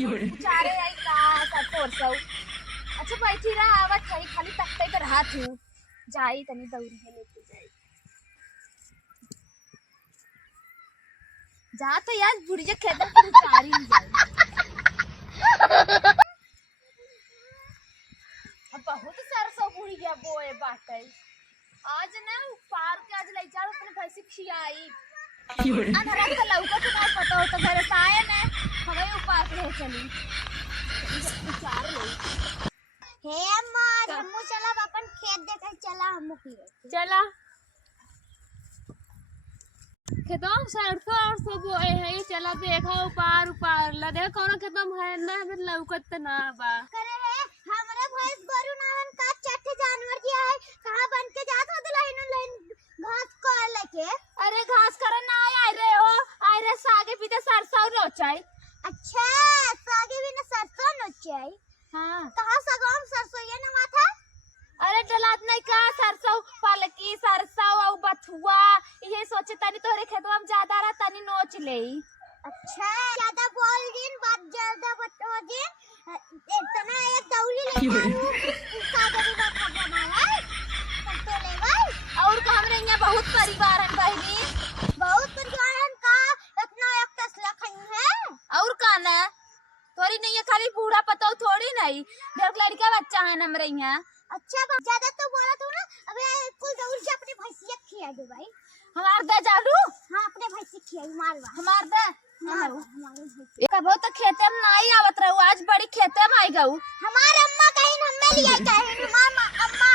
चारे आई का सब फोरसौ अच्छा बैठी रहा आवत खड़ी खाली तख्ते पे रहा थू जाई तनी दौड़ी है लेके जाई जा तो यार बुढ़ी जे खेत में चारी नहीं जाई अब बहुत सरसों बुढ़ी गया बोए बाटे आज ना पार के आज ले जा अपने भैंसी खियाई अनहरा का लौका तो ना पता हो तो घर से आए ना हमें ऊपर ले चली चार ले हे मार हमू चला अपन खेत देखे चला हमू की चला खेतों सरसों और सब बोए है चला देखा ऊपर ला देख कौन खेतों है ना लौकत ना बा करे है हमरा भैंस गोरु नाहन का चट्टे जानवर किया है कहां बन के जात हो लाइन लाइन घास को लेके अरे घास करे ना आए रे ओ आए रे सागे पीते सरसों नोचाई अच्छा सागे भी ना सरसों नोचाई हां कहां सगम सरसों ये ना माथा अरे डलात नहीं का सरसों पालकी सरसों और बथुआ ये सोचे तनी तोरे खेतवा में ज्यादा रहा तनी नोच ले अच्छा ज्यादा बोल दिन बात ज्यादा बतो दिन इतना एक दौड़ी ले सागे भी ना खा बनावा तो ले भाई और का हमरे यहाँ बहुत परिवार है बहनी बहुत परिवार का इतना एक तसला खई है और का ना थोड़ी नहीं है खाली बूढ़ा पतो थोड़ी नहीं ढेर लड़का बच्चा है हमरे यहाँ अच्छा ज्यादा तो बोला तू ना अबे कुल दौड़ जा अपने भैंसिया खिया दे भाई हमार दे जालू हां अपने भैंसी खिया मारवा हमार दे मारो हमारे कबो तो खेते में नहीं आवत रहू आज बड़ी खेते में आई गऊ हमार अम्मा कहीं हमें लिया कहीं हमार अम्मा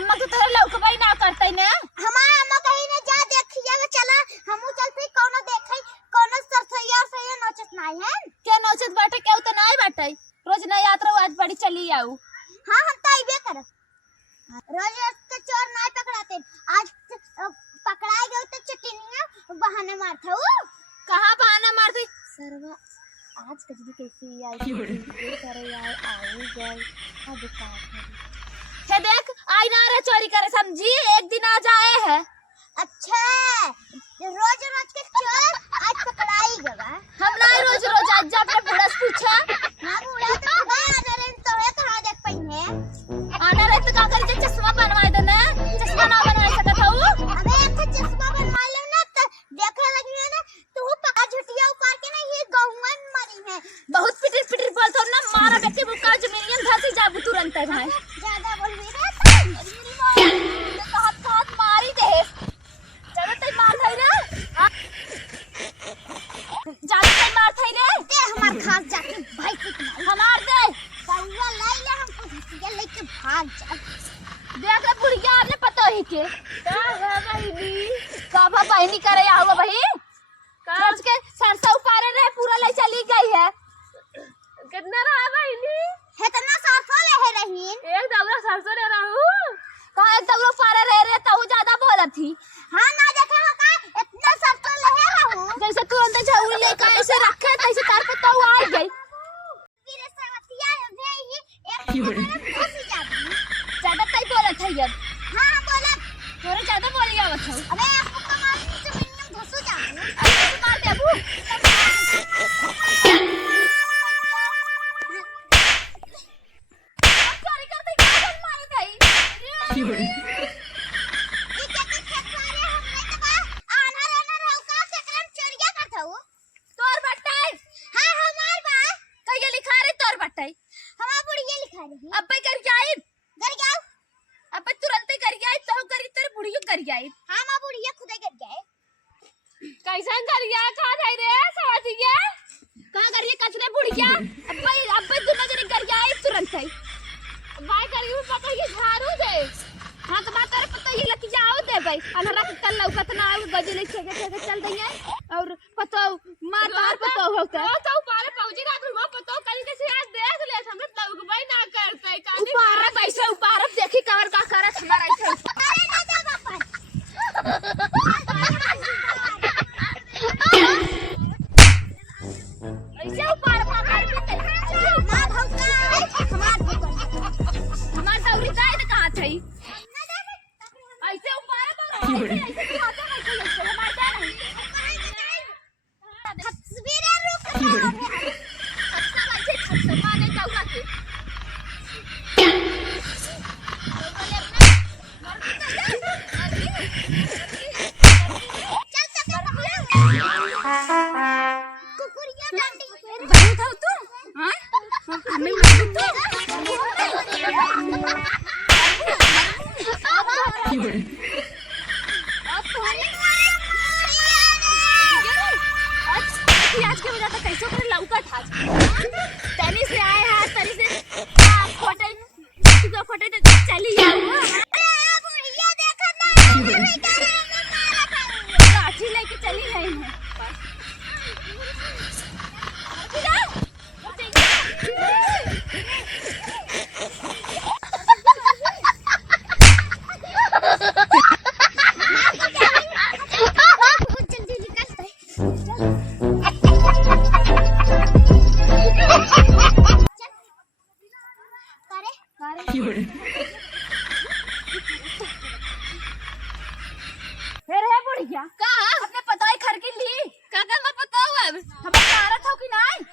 अम्मा तो तेरे लौकबाई ना करते ने हमार अम्मा कहीं ने जा देखिए वे चला हमू चलते कोनो देखई कोनो सरसैया से ये नोचत नहीं है के नोचत बाटे केउ तो नहीं बाटे रोज ना यात्रा आज बड़ी चली आऊ हां हम ताइबे कर रोज तो चोर नहीं पकड़ाते आज पकड़ाई गए तो चटनिया बहाने मारता हूं कहां बहाना मारती सरवा आज कजरी कैसी आई करे यार आई गई अब का हे देख आई ना रे चोरी करे समझी एक दिन आ जाए है अच्छा रोज रोज के चोर आज पकड़ाई गवा हम ना रोज रोज आज जा अपने बुढ़ा से पूछा ना बुढ़ा तो खुदा आना रे तो है कहां देख पइने आना रे तो का करे चश्मा बनवाए दे ना चश्मा ना बनवाए सकत हूं अबे अच्छा चश्मा बनवा ले ना तो देखे लगी ना तू पका झुटिया ऊपर के ना ये गौवा में मरी है बहुत पिटर पिटर बोलत हो ना मारा बेटे बुका जमीनियन घर से जाबू तुरंत है ज्यादा बोल भी रे मेरी मां तो हाथ मारी दे चलो तई मार थई रे जान तई मार थई रे दे हमार खास जाके भाई को हमार दे कौवा लाई ले हमको घसिया लेके भाग जा देख रे बुढ़िया आपने पता ही के का है बहनी का बहनी करे आओ भाई काज के सरसों उपारे रहे पूरा ले चली गई है कितना रहा बहनी इतना सरसों ले रही एक दवरा सरसों ले रहू कहां एक दवरा पारे रह रे तू ज्यादा बोलत थी हां ना देखे हो का इतना सरसों ले रहू जैसे तुरंत झउली लेके ऐसे रखे तैसे तार पे तो आ गई फिर सवतिया है एक घसी जाती ज्यादा तई बोलत है यार हां बोला थोड़ा ज्यादा बोली आवत हो अबे आपको कमाल से मिनियम घसो जाती अरे मार दे अबू चोरी करते क्या मारी दई तोर बटाई हां हमार बा कहिए लिखा रे तोर बटाई हमार बुढ़िया लिखा रही अब कर जाई घर जाओ अब तुरंत कर जाई तो करी तेरे बुढ़ियो कर जाई हां मां बुढ़िया खुदे कर गए कैसन कर गया का थाई रे सवादिया का करिए कचरे बुढ़िया अब दोनों जने कर जाई तुरंत ही भाई करियो पता ये झाड़ू दे हां तो बात करे पता ये लकी जाओ दे भाई अनहरा के कल लौकत ना आउ गजले छेके छेके चल दइए और पता मार मार पता हो का तो पारे पहुंची रात में पता कल कैसे आज देख ले हम लोग भाई ना करते का ऊपर पैसा ऊपर देखी कार का करत हमारा ऐसे अरे ना जा बापा ऐसे ऊपर मार के मां भौका हमार दौरी जाए तो कहां थई ऐसे ऊपर पर ऐसे खाता नहीं हमार जा नहीं तस्वीरें रुक मम्मी मत तू आज के वजह से कैसे कर लौका था तनी से आए हैं तनी से फोटो तो फोटो तो चली जाओ बुढ़िया देखा ना लाठी लेके चली गई है फिर है बुढ़िया का अपने पता ही खर के ली का मत पता हुआ हम मारत हो कि नहीं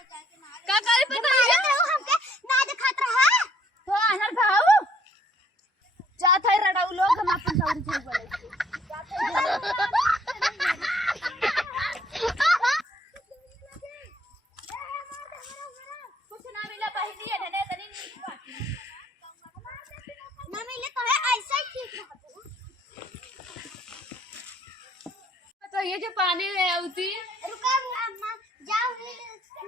का करे पता है हमके ना दिखात रहा तो अनर भाऊ जात है रडाऊ लोग हम अपन सौरी झूठ बोले कुछ ना मिला पहली है ने तनी ना मिले तो है ऐसा ही ठीक तो ये जो पानी ले आउती रुका अम्मा जाओ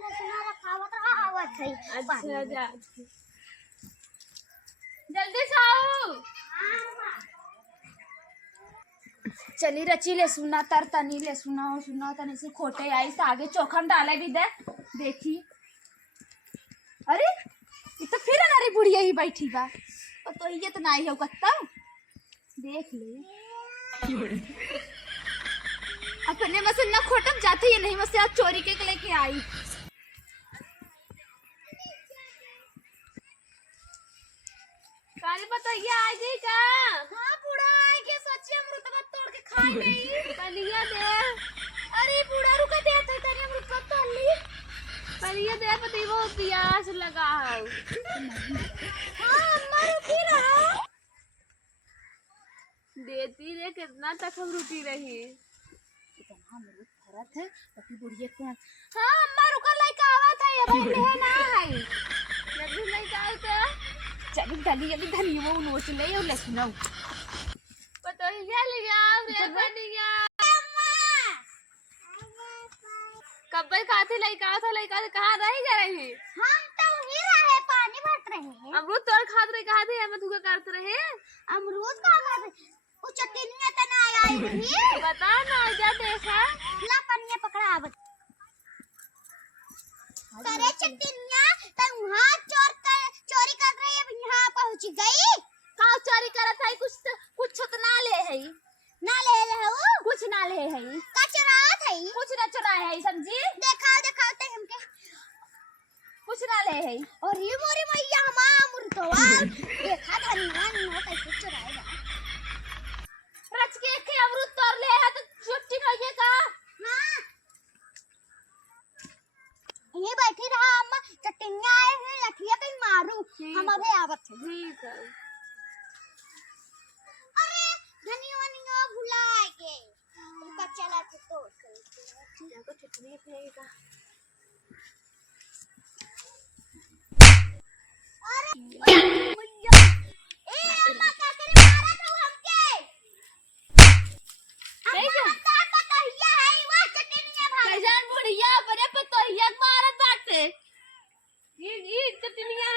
लसना रखावत रहा आवत है अच्छा जा जल्दी से आओ चली रची ले सुना तर तनी ले सुना तनी से खोटे आई से आगे चोखम डाले भी दे देखी अरे ये तो फिर अनारी बुढ़िया ही बैठी बा तो ये तो नहीं हो कत्ता देख ले अपने मसे न खोटम जाते ये नहीं मसे आज चोरी के लेके आई काली बताइए आज ही का हां बूढ़ा आए के सोचिए अमृत मत तोड़ के खाई नहीं पलिया दे अरे बूढ़ा रुका दे थे तेरे अमृत मत तोड़ ली पलिया दे पति वो प्यास लगा है हां अम्मा रुकी रहा देती रे कितना तक हम रुकी रही इतना अमृत भरत है पति बुढ़िया को हां अम्मा रुका लाइक आवत है अब ले ना है जल्दी लाइक आओ चल जल्दी धनी वो नोच ले और ले सुनाओ पता ही क्या लिया रे बनिया कब खाते लइका था लइका कहां रह रही हम तो ही रहे पानी भरत रहे अमरूद तोड़ खात रहे कहां थे हम तुके करत रहे अमरूद का कर वो चटनिया तना आई नहीं बता ना जा देखा ला पन्ने पकड़ा आवत करे चटनिया त वहां चोरी कर रही है यहां पहुंच गई का चोरी करत है कुछ तो ना ले है ना ले रहे कुछ ना ले है का चुरात है कुछ ना चुराए है समझी दिखाओ ते हमके कुछ ना ले है और ये मोरी मैया हमारा अमृतवा देखा धनीवा नो कैसे चुराएगा रच के अमरूद तोड़ ले है तो छुट्टी नहीं का हां ये बैठी रहा अम्मा चटनिया आए हैं लठिया कहीं मारू हम अबे आवत है ठीक है अरे धनिया भुला के उनका चला के तोड़ कर को चटनी फेंका अरे ए अम्मा का करे मारा तो हमके अम्मा का कहिया है वो चटनिया भाई कैजान बुढ़िया बड़े पतोहिया मारत बाटे ये चटनिया